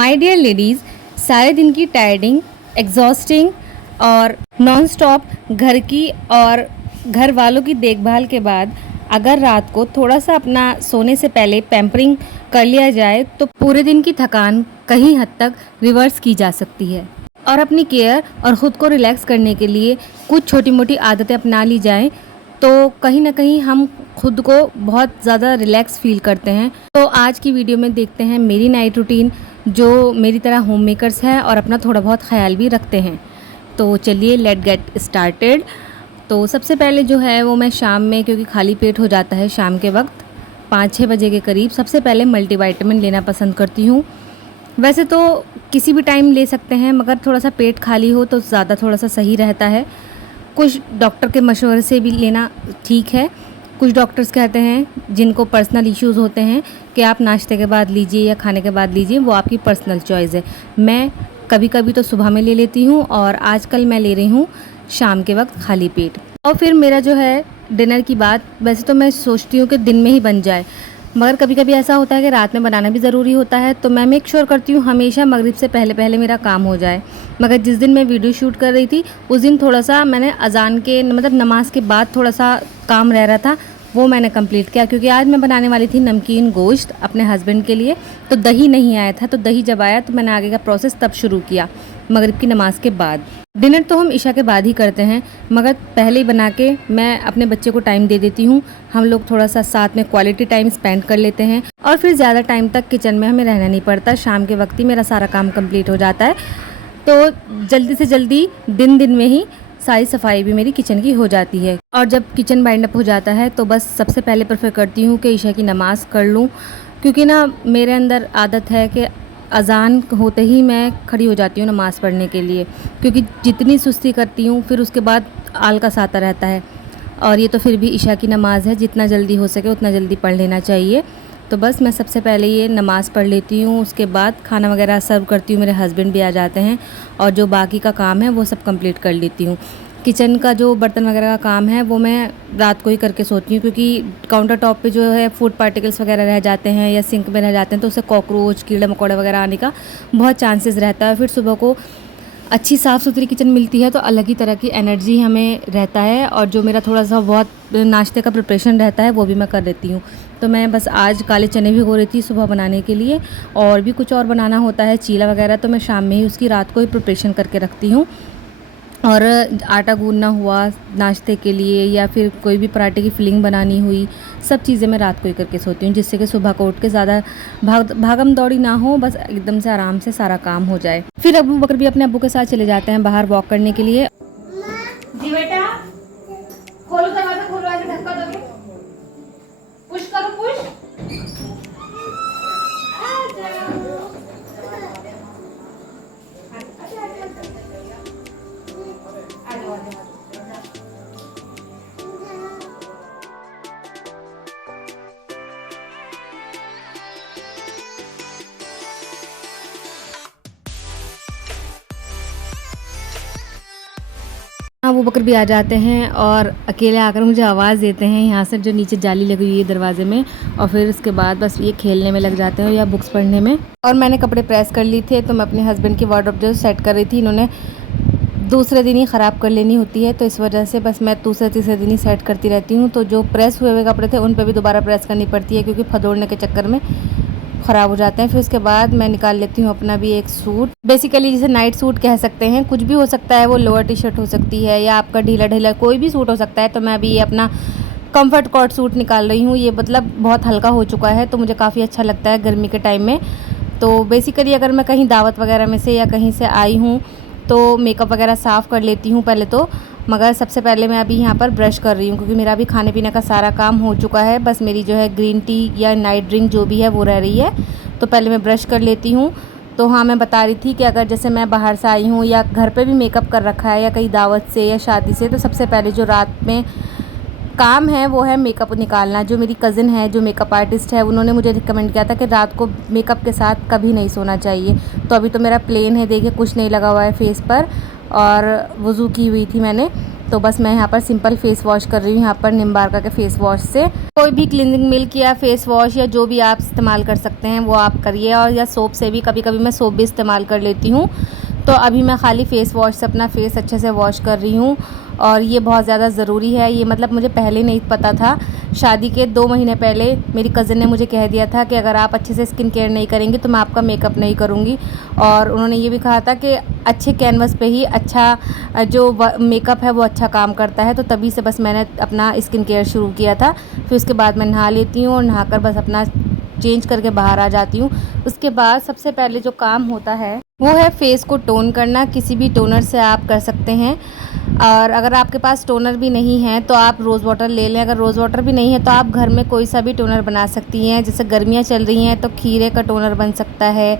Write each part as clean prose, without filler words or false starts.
My dear ladies, सारे दिन की टायर्डिंग, एग्जॉस्टिंग और नॉन स्टॉप घर की और घर वालों की देखभाल के बाद अगर रात को थोड़ा सा अपना सोने से पहले पैम्परिंग कर लिया जाए तो पूरे दिन की थकान कहीं हद तक रिवर्स की जा सकती है। और अपनी केयर और ख़ुद को रिलैक्स करने के लिए कुछ छोटी मोटी आदतें अपना ली जाएं तो कहीं ना कहीं हम खुद को बहुत ज़्यादा रिलैक्स फील करते हैं। तो आज की वीडियो में देखते हैं मेरी नाइट रूटीन, जो मेरी तरह होम मेकर्स हैं और अपना थोड़ा बहुत ख्याल भी रखते हैं। तो चलिए लेट गेट स्टार्टेड। तो सबसे पहले जो है वो मैं शाम में, क्योंकि खाली पेट हो जाता है शाम के वक्त 5-6 बजे के करीब, सबसे पहले मल्टीविटामिन लेना पसंद करती हूँ। वैसे तो किसी भी टाइम ले सकते हैं, मगर थोड़ा सा पेट खाली हो तो ज़्यादा थोड़ा सा सही रहता है। कुछ डॉक्टर के मशवरे से भी लेना ठीक है। कुछ डॉक्टर्स कहते हैं जिनको पर्सनल इश्यूज़ होते हैं कि आप नाश्ते के बाद लीजिए या खाने के बाद लीजिए, वो आपकी पर्सनल चॉइस है। मैं कभी कभी तो सुबह में ले लेती हूँ और आजकल मैं ले रही हूँ शाम के वक्त खाली पेट। और फिर मेरा जो है डिनर की बात, वैसे तो मैं सोचती हूँ कि दिन में ही बन जाए, मगर कभी कभी ऐसा होता है कि रात में बनाना भी ज़रूरी होता है। तो मैं मेक श्योर करती हूँ हमेशा मगरिब से पहले पहले मेरा काम हो जाए। मगर जिस दिन मैं वीडियो शूट कर रही थी उस दिन थोड़ा सा मैंने अजान के मतलब नमाज के बाद थोड़ा सा काम रह रहा था, वो मैंने कंप्लीट किया। क्योंकि आज मैं बनाने वाली थी नमकीन गोश्त अपने हस्बैंड के लिए, तो दही नहीं आया था। तो दही जब आया तो मैंने आगे का प्रोसेस तब शुरू किया, मगरिब की नमाज के बाद। डिनर तो हम इशा के बाद ही करते हैं, मगर पहले ही बना के मैं अपने बच्चे को टाइम दे देती हूँ। हम लोग थोड़ा सा साथ में क्वालिटी टाइम स्पेंड कर लेते हैं और फिर ज़्यादा टाइम तक किचन में हमें रहना नहीं पड़ता। शाम के वक्त ही मेरा सारा काम कंप्लीट हो जाता है, तो जल्दी से जल्दी दिन में ही सारी सफाई भी मेरी किचन की हो जाती है। और जब किचन बाइंड अप हो जाता है तो बस सबसे पहले प्रेफर करती हूँ कि ईशा की नमाज़ कर लूँ, क्योंकि ना मेरे अंदर आदत है कि अज़ान होते ही मैं खड़ी हो जाती हूँ नमाज़ पढ़ने के लिए, क्योंकि जितनी सुस्ती करती हूँ फिर उसके बाद आलस आता रहता है। और ये तो फिर भी ईशा की नमाज़ है, जितना जल्दी हो सके उतना जल्दी पढ़ लेना चाहिए। तो बस मैं सबसे पहले ये नमाज़ पढ़ लेती हूँ, उसके बाद खाना वगैरह सर्व करती हूँ। मेरे हस्बैंड भी आ जाते हैं और जो बाकी का काम है वो सब कंप्लीट कर लेती हूँ। किचन का जो बर्तन वगैरह का काम है वो मैं रात को ही करके सोती हूँ, क्योंकि काउंटर टॉप पे जो है फूड पार्टिकल्स वगैरह रह जाते हैं या सिंक में रह जाते हैं तो उससे कॉकरोच कीड़े मकोड़े वगैरह आने का बहुत चांसेस रहता है। फिर सुबह को अच्छी साफ़ सुथरी किचन मिलती है तो अलग ही तरह की एनर्जी हमें रहता है। और जो मेरा थोड़ा सा बहुत नाश्ते का प्रिपरेशन रहता है वो भी मैं कर लेती हूँ। तो मैं बस आज काले चने भिगो रही थी सुबह बनाने के लिए, और भी कुछ और बनाना होता है चीला वगैरह, तो मैं शाम में ही उसकी रात को ही प्रिपरेशन करके रखती हूँ। और आटा गूंदना हुआ नाश्ते के लिए या फिर कोई भी पराठे की फिलिंग बनानी हुई, सब चीज़ें मैं रात को ही करके सोती हूँ, जिससे कि सुबह को उठ के ज़्यादा भागम दौड़ी ना हो, बस एकदम से आराम से सारा काम हो जाए। फिर अबू बकर भी अपने अब्बू के साथ चले जाते हैं बाहर वॉक करने के लिए। जी बेटा, खोलो दरवाजा, खोलो, ऐसे धक्का दो, पुश करो, पुश। अबू बकर भी आ जाते हैं और अकेले आकर मुझे आवाज़ देते हैं यहाँ से, जो नीचे जाली लगी हुई है दरवाजे में। और फिर उसके बाद बस ये खेलने में लग जाते हैं या बुक्स पढ़ने में। और मैंने कपड़े प्रेस कर लिए थे तो मैं अपने हस्बैंड की वार्डरोब जो सेट कर रही थी, इन्होंने दूसरे दिन ही ख़राब कर लेनी होती है, तो इस वजह से बस मैं दूसरे तीसरे दिन ही सेट करती रहती हूँ। तो जो प्रेस हुए कपड़े थे उन पर भी दोबारा प्रेस करनी पड़ती है, क्योंकि फदोड़ने के चक्कर में ख़राब हो जाते हैं। फिर उसके बाद मैं निकाल लेती हूँ अपना भी एक सूट, बेसिकली जिसे नाइट सूट कह सकते हैं, कुछ भी हो सकता है, वो लोअर टी शर्ट हो सकती है या आपका ढीला ढीला कोई भी सूट हो सकता है। तो मैं अभी ये अपना कंफर्ट कॉट सूट निकाल रही हूँ। ये मतलब बहुत हल्का हो चुका है तो मुझे काफ़ी अच्छा लगता है गर्मी के टाइम में। तो बेसिकली अगर मैं कहीं दावत वगैरह में से या कहीं से आई हूँ तो मेकअप वगैरह साफ़ कर लेती हूँ पहले तो, मगर सबसे पहले मैं अभी यहाँ पर ब्रश कर रही हूँ, क्योंकि मेरा भी खाने पीने का सारा काम हो चुका है। बस मेरी जो है ग्रीन टी या नाइट ड्रिंक जो भी है वो रह रही है, तो पहले मैं ब्रश कर लेती हूँ। तो हाँ, मैं बता रही थी कि अगर जैसे मैं बाहर से आई हूँ या घर पे भी मेकअप कर रखा है या कहीं दावत से या शादी से, तो सबसे पहले जो रात में काम है वो है मेकअप निकालना। जो मेरी कज़िन है जो मेकअप आर्टिस्ट है, उन्होंने मुझे रिकमेंड किया था कि रात को मेकअप के साथ कभी नहीं सोना चाहिए। तो अभी तो मेरा प्लेन है, देखिए कुछ नहीं लगा हुआ है फेस पर, और वज़ू की हुई थी मैंने। तो बस मैं यहाँ पर सिंपल फेस वॉश कर रही हूँ यहाँ पर निम्बार्का के फेस वॉश से। कोई भी क्लिनजिंग मिल्क या फेस वॉश या जो भी आप इस्तेमाल कर सकते हैं वो आप करिए, और या सोप से भी, कभी कभी मैं सोप भी इस्तेमाल कर लेती हूँ। तो अभी मैं खाली फेस वॉश से अपना फेस अच्छे से वॉश कर रही हूँ, और ये बहुत ज़्यादा ज़रूरी है। ये मतलब मुझे पहले नहीं पता था। शादी के 2 महीने पहले मेरी कज़न ने मुझे कह दिया था कि अगर आप अच्छे से स्किन केयर नहीं करेंगे तो मैं आपका मेकअप नहीं करूँगी, और उन्होंने ये भी कहा था कि अच्छे कैनवस पे ही अच्छा जो मेकअप है वो अच्छा काम करता है। तो तभी से बस मैंने अपना स्किन केयर शुरू किया था। फिर उसके बाद मैं नहा लेती हूँ, और नहाकर बस अपना चेंज करके बाहर आ जाती हूँ। उसके बाद सबसे पहले जो काम होता है वो है फेस को टोन करना। किसी भी टोनर से आप कर सकते हैं, और अगर आपके पास टोनर भी नहीं है तो आप रोज़ वाटर ले लें। अगर रोज़ वाटर भी नहीं है तो आप घर में कोई सा भी टोनर बना सकती हैं। जैसे गर्मियाँ चल रही हैं तो खीरे का टोनर बन सकता है,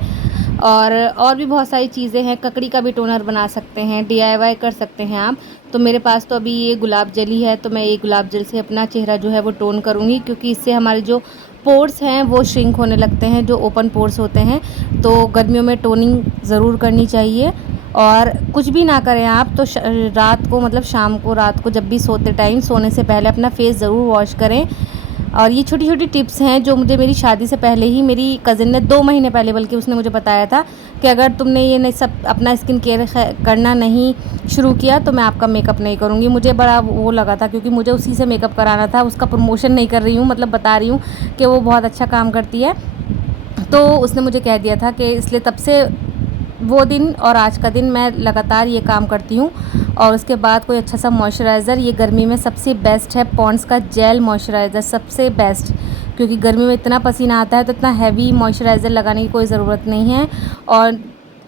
और भी बहुत सारी चीज़ें हैं। ककड़ी का भी टोनर बना सकते हैं, DIY कर सकते हैं आप। तो मेरे पास तो अभी ये गुलाब जल ही है, तो मैं ये गुलाब जल से अपना चेहरा जो है वो टोन करूँगी, क्योंकि इससे हमारे जो पोर्स हैं वो श्रिंक होने लगते हैं, जो ओपन पोर्स होते हैं। तो गर्मियों में टोनिंग ज़रूर करनी चाहिए। और कुछ भी ना करें आप तो रात को, मतलब शाम को, रात को जब भी सोते टाइम, सोने से पहले अपना फेस ज़रूर वॉश करें। और ये छोटी छोटी टिप्स हैं जो मुझे मेरी शादी से पहले ही मेरी कज़न ने 2 महीने पहले बल्कि उसने मुझे बताया था कि अगर तुमने ये नहीं सब अपना स्किन केयर करना नहीं शुरू किया तो मैं आपका मेकअप नहीं करूँगी। मुझे बड़ा वो लगा था, क्योंकि मुझे उसी से मेकअप कराना था। उसका प्रमोशन नहीं कर रही हूँ, मतलब बता रही हूँ कि वो बहुत अच्छा काम करती है। तो उसने मुझे कह दिया था कि इसलिए तब से वो दिन और आज का दिन मैं लगातार ये काम करती हूँ। और उसके बाद कोई अच्छा सा मॉइस्चराइज़र, ये गर्मी में सबसे बेस्ट है पॉन्ड्स का जेल मॉइस्चराइज़र, सबसे बेस्ट। क्योंकि गर्मी में इतना पसीना आता है तो इतना हैवी मॉइस्चराइज़र लगाने की कोई ज़रूरत नहीं है, और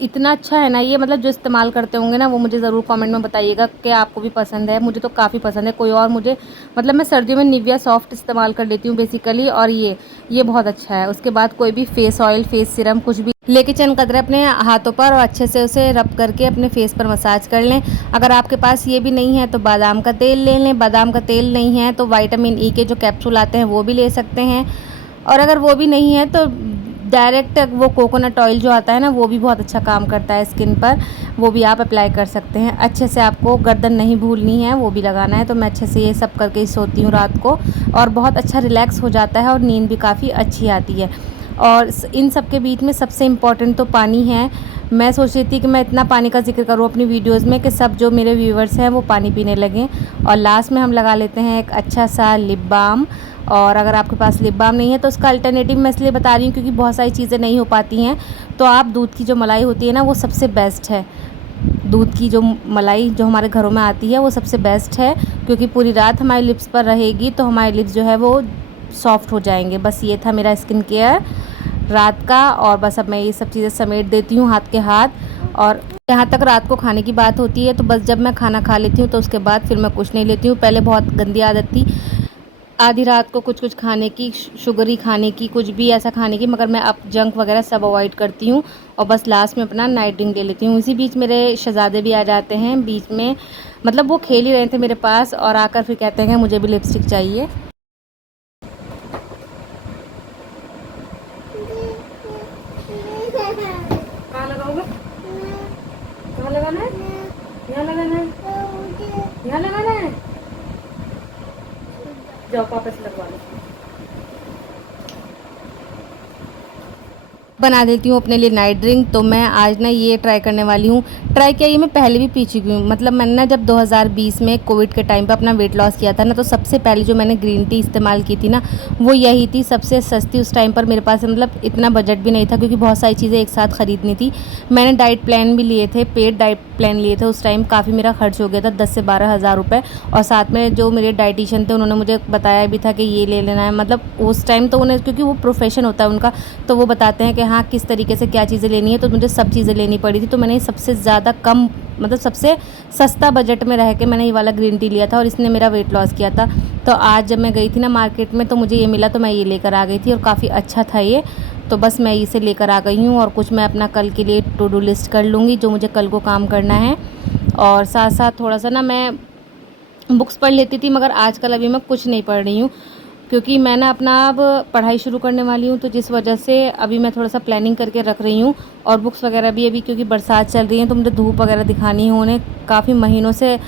इतना अच्छा है ना ये, मतलब जो इस्तेमाल करते होंगे ना वो मुझे ज़रूर कमेंट में बताइएगा कि आपको भी पसंद है। मुझे तो काफ़ी पसंद है। कोई और मुझे, मतलब मैं सर्दियों में निविया सॉफ्ट इस्तेमाल कर लेती हूँ बेसिकली, और ये बहुत अच्छा है। उसके बाद कोई भी फेस ऑयल, फेस सीरम कुछ भी लेके चनकदर अपने हाथों पर, और अच्छे से उसे रब करके अपने फेस पर मसाज कर लें। अगर आपके पास ये भी नहीं है तो बादाम का तेल ले लें। बादाम का तेल नहीं है तो विटामिन ई के जो कैप्सूल आते हैं वो भी ले सकते हैं। और अगर वो भी नहीं है तो डायरेक्ट वो कोकोनट ऑयल जो आता है ना वो भी बहुत अच्छा काम करता है स्किन पर, वो भी आप अप्लाई कर सकते हैं। अच्छे से आपको गर्दन नहीं भूलनी है, वो भी लगाना है। तो मैं अच्छे से ये सब करके ही सोती हूँ रात को, और बहुत अच्छा रिलैक्स हो जाता है, और नींद भी काफ़ी अच्छी आती है। और इन सब के बीच में सबसे इम्पॉर्टेंट तो पानी है। मैं सोच रही थी कि मैं इतना पानी का जिक्र करूँ अपनी वीडियोज़ में कि सब जो मेरे व्यूवर्स हैं वो पानी पीने लगें। और लास्ट में हम लगा लेते हैं एक अच्छा सा लिप बाम। और अगर आपके पास लिप बाम नहीं है तो उसका अल्टरनेटिव मैं इसलिए बता रही हूँ क्योंकि बहुत सारी चीज़ें नहीं हो पाती हैं, तो आप दूध की जो मलाई होती है ना वो सबसे बेस्ट है। दूध की जो मलाई जो हमारे घरों में आती है वो सबसे बेस्ट है, क्योंकि पूरी रात हमारे लिप्स पर रहेगी तो हमारे लिप्स जो है वो सॉफ्ट हो जाएंगे। बस ये था मेरा स्किन केयर रात का, और बस अब मैं ये सब चीज़ें समेट देती हूँ हाथ के हाथ। और यहाँ तक रात को खाने की बात होती है तो बस जब मैं खाना खा लेती हूँ तो उसके बाद फिर मैं कुछ नहीं लेती हूँ। पहले बहुत गंदी आदत थी आधी रात को कुछ कुछ खाने की, शुगरी खाने की, कुछ भी ऐसा खाने की, मगर मैं अब जंक वगैरह सब अवॉइड करती हूँ, और बस लास्ट में अपना नाइट ड्रिंक ले लेती हूँ। इसी बीच मेरे शहज़ादे भी आ जाते हैं बीच में, मतलब वो खेल ही रहे थे मेरे पास और आकर फिर कहते हैं मुझे भी लिपस्टिक चाहिए। कहाँ लगाओगे? कहाँ लगाना है? यहाँ लगाना है? यहाँ लगाना है? जाओ पापा से लगवा लो। बना देती हूँ अपने लिए नाइट ड्रिंक। तो मैं आज ना ये ट्राई करने वाली हूँ। ट्राई किया ये मैं पहले भी पी चुकी हूँ, मतलब मैंने ना जब 2020 में कोविड के टाइम पे अपना वेट लॉस किया था ना, तो सबसे पहले जो मैंने ग्रीन टी इस्तेमाल की थी ना वो यही थी, सबसे सस्ती उस टाइम पर। मेरे पास मतलब इतना बजट भी नहीं था क्योंकि बहुत सारी चीज़ें एक साथ ख़रीदनी थी। मैंने डाइट प्लान भी लिए थे, पेड डाइट प्लान लिए थे। उस टाइम काफ़ी मेरा खर्च हो गया था 10 से 12 हज़ार रुपये, और साथ में जो मेरे डाइटिशियन थे उन्होंने मुझे बताया भी था कि ये ले लेना है। मतलब उस टाइम तो उन्हें, क्योंकि वो प्रोफेशन होता है उनका, तो वो बताते हैं कि हाँ किस तरीके से क्या चीज़ें लेनी है, तो मुझे सब चीज़ें लेनी पड़ी थी। तो मैंने सबसे ज़्यादा कम, मतलब सबसे सस्ता बजट में रह के मैंने ये वाला ग्रीन टी लिया था, और इसने मेरा वेट लॉस किया था। तो आज जब मैं गई थी ना मार्केट में तो मुझे ये मिला, तो मैं ये लेकर आ गई थी, और काफ़ी अच्छा था ये। तो बस मैं इसे लेकर आ गई हूँ, और कुछ मैं अपना कल के लिए टू डू लिस्ट कर लूँगी जो मुझे कल को काम करना है। और साथ साथ थोड़ा सा ना मैं बुक्स पढ़ लेती थी, मगर आजकल अभी मैं कुछ नहीं पढ़ रही हूँ क्योंकि मैं ना अपना अब पढ़ाई शुरू करने वाली हूँ, तो जिस वजह से अभी मैं थोड़ा सा प्लानिंग करके रख रही हूँ। और बुक्स वगैरह भी अभी क्योंकि बरसात चल रही है तो मुझे धूप वगैरह दिखानी है उन्हें। काफ़ी महीनों से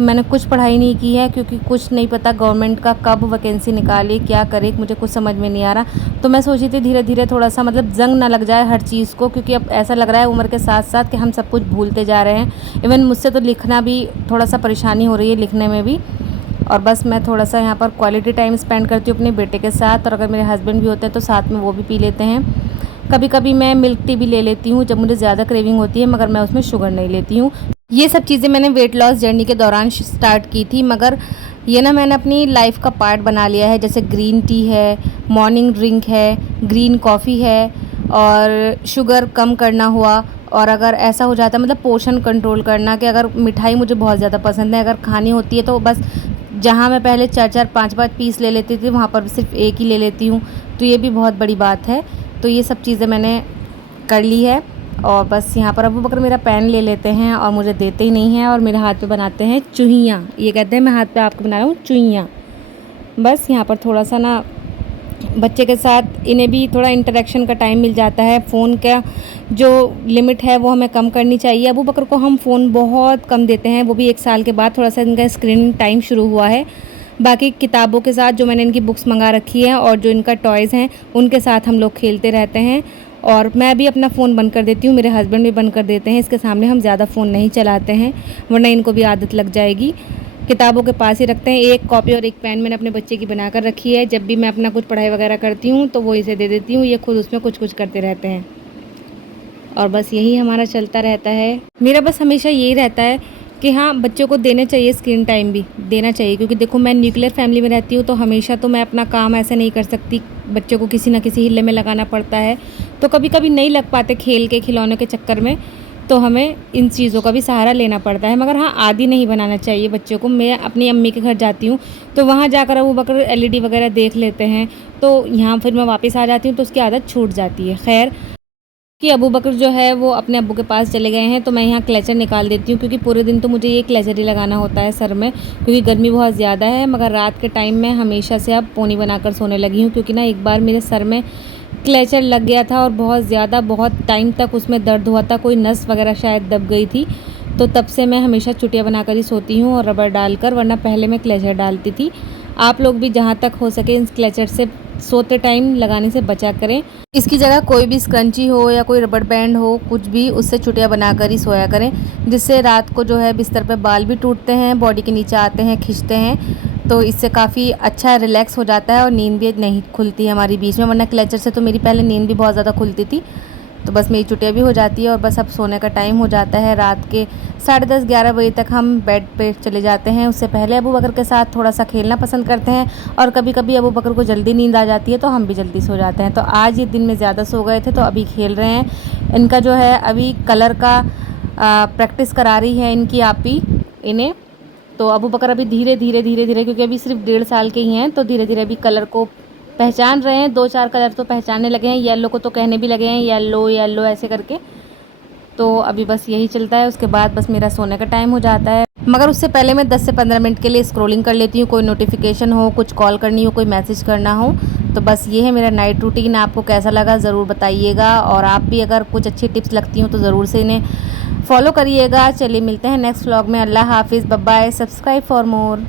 मैंने कुछ पढ़ाई नहीं की है, क्योंकि कुछ नहीं पता गवर्नमेंट का कब वैकेंसी निकाले, क्या करे, मुझे कुछ समझ में नहीं आ रहा। तो मैं सोची थी धीरे धीरे थोड़ा सा मतलब जंग ना लग जाए हर चीज़ को, क्योंकि अब ऐसा लग रहा है उम्र के साथ साथ कि हम सब कुछ भूलते जा रहे हैं। इवन मुझसे तो लिखना भी थोड़ा सा परेशानी हो रही है, लिखने में भी। और बस मैं थोड़ा सा यहाँ पर क्वालिटी टाइम स्पेंड करती हूँ अपने बेटे के साथ, और अगर मेरे हस्बैंड भी होते हैं तो साथ में वो भी पी लेते हैं। कभी कभी मैं मिल्क टी भी ले लेती हूँ जब मुझे ज़्यादा क्रेविंग होती है, मगर मैं उसमें शुगर नहीं लेती हूँ। ये सब चीज़ें मैंने वेट लॉस जर्नी के दौरान स्टार्ट की थी, मगर ये ना मैंने अपनी लाइफ का पार्ट बना लिया है। जैसे ग्रीन टी है, मॉर्निंग ड्रिंक है, ग्रीन कॉफ़ी है, और शुगर कम करना हुआ। और अगर ऐसा हो जाता है मतलब पोर्शन कंट्रोल करना, कि अगर मिठाई मुझे बहुत ज़्यादा पसंद है, अगर खानी होती है तो बस जहाँ मैं पहले 4-4 5-5 पीस ले लेती थी वहाँ पर सिर्फ एक ही ले लेती हूँ। तो ये भी बहुत बड़ी बात है। तो ये सब चीज़ें मैंने कर ली है। और बस यहाँ पर अबू बकर मेरा पेन ले लेते हैं और मुझे देते ही नहीं हैं, और मेरे हाथ पे बनाते हैं चूहियाँ। ये कहते हैं मैं हाथ पे आपको बना रहा हूँ चूहियाँ। बस यहाँ पर थोड़ा सा ना बच्चे के साथ इन्हें भी थोड़ा इंटरेक्शन का टाइम मिल जाता है। फ़ोन का जो लिमिट है वो हमें कम करनी चाहिए। अबू बकर को हम फ़ोन बहुत कम देते हैं, वो भी 1 साल के बाद थोड़ा सा इनका स्क्रीनिंग टाइम शुरू हुआ है। बाकी किताबों के साथ जो मैंने इनकी बुक्स मंगा रखी है और जो इनका टॉयज़ हैं उनके साथ हम लोग खेलते रहते हैं। और मैं भी अपना फ़ोन बंद कर देती हूँ, मेरे हस्बैंड भी बंद कर देते हैं। इसके सामने हम ज़्यादा फ़ोन नहीं चलाते हैं, वरना इनको भी आदत लग जाएगी। किताबों के पास ही रखते हैं। एक कॉपी और एक पेन मैंने अपने बच्चे की बना कर रखी है। जब भी मैं अपना कुछ पढ़ाई वगैरह करती हूँ तो वो इसे दे देती हूँ, ये खुद उसमें कुछ कुछ करते रहते हैं। और बस यही हमारा चलता रहता है। मेरा बस हमेशा यही रहता है कि हाँ, बच्चों को देने चाहिए, स्क्रीन टाइम भी देना चाहिए। क्योंकि देखो मैं न्यूक्लियर फैमिली में रहती हूँ, तो हमेशा तो मैं अपना काम ऐसे नहीं कर सकती, बच्चों को किसी ना किसी हिले में लगाना पड़ता है। तो कभी कभी नहीं लग पाते खेल के खिलौने के चक्कर में, तो हमें इन चीज़ों का भी सहारा लेना पड़ता है। मगर हाँ, आदी नहीं बनाना चाहिए बच्चों को। मैं अपनी अम्मी के घर जाती हूँ तो वहाँ जाकर अबू बकर एलईडी वगैरह देख लेते हैं, तो यहाँ फिर मैं वापस आ जाती हूँ तो उसकी आदत छूट जाती है। खैर कि अबू बकर जो है वो अपने अब्बू के पास चले गए हैं, तो मैं यहाँ क्लेचर निकाल देती हूँ, क्योंकि पूरे दिन तो मुझे ये क्लेचर ही लगाना होता है सर में, क्योंकि गर्मी बहुत ज़्यादा है। मगर रात के टाइम में हमेशा से अब पोनी बनाकर सोने लगी हूँ, क्योंकि ना एक बार मेरे सर में क्लेचर लग गया था और बहुत टाइम तक उसमें दर्द हुआ था, कोई नस वगैरह शायद दब गई थी। तो तब से मैं हमेशा चुटिया बनाकर ही सोती हूँ और रबर डालकर, वरना पहले मैं क्लेचर डालती थी। आप लोग भी जहाँ तक हो सके इन क्लेचर से सोते टाइम लगाने से बचा करें। इसकी जगह कोई भी स्क्रंची हो या कोई रबड़ बैंड हो, कुछ भी, उससे चुटिया बनाकर ही सोया करें, जिससे रात को जो है बिस्तर पे बाल भी टूटते हैं, बॉडी के नीचे आते हैं, खिंचते हैं, तो इससे काफ़ी अच्छा रिलैक्स हो जाता है और नींद भी नहीं खुलती है हमारी बीच में। वरना क्लेचर से तो मेरी पहले नींद भी बहुत ज़्यादा खुलती थी। तो बस मेरी चुटिया भी हो जाती है। और बस अब सोने का टाइम हो जाता है, रात के 10:30-11 बजे तक हम बेड पे चले जाते हैं। उससे पहले अबू बकर के साथ थोड़ा सा खेलना पसंद करते हैं, और कभी कभी अबू बकर को जल्दी नींद आ जाती है तो हम भी जल्दी सो जाते हैं। तो आज ये दिन में ज़्यादा सो गए थे तो अभी खेल रहे हैं। इनका जो है अभी कलर का प्रैक्टिस करा रही है इनकी आपी इन्हें। तो अबू बकर अभी धीरे धीरे क्योंकि अभी सिर्फ 1.5 साल के ही हैं, तो धीरे धीरे अभी कलर को पहचान रहे हैं। 2-4 कलर तो पहचानने लगे हैं, येलो को तो कहने भी लगे हैं, येलो येलो ऐसे करके। तो अभी बस यही चलता है, उसके बाद बस मेरा सोने का टाइम हो जाता है। मगर उससे पहले मैं 10 से 15 मिनट के लिए स्क्रॉलिंग कर लेती हूँ, कोई नोटिफिकेशन हो, कुछ कॉल करनी हो, कोई मैसेज करना हो। तो बस ये है मेरा नाइट रूटीन। आपको कैसा लगा ज़रूर बताइएगा, और आप भी अगर कुछ अच्छी टिप्स लगती हो तो ज़रूर से इन्हें फॉलो करिएगा। चलिए मिलते हैं नेक्स्ट व्लॉग में। अल्लाह हाफिज़, bye bye, subscribe for more.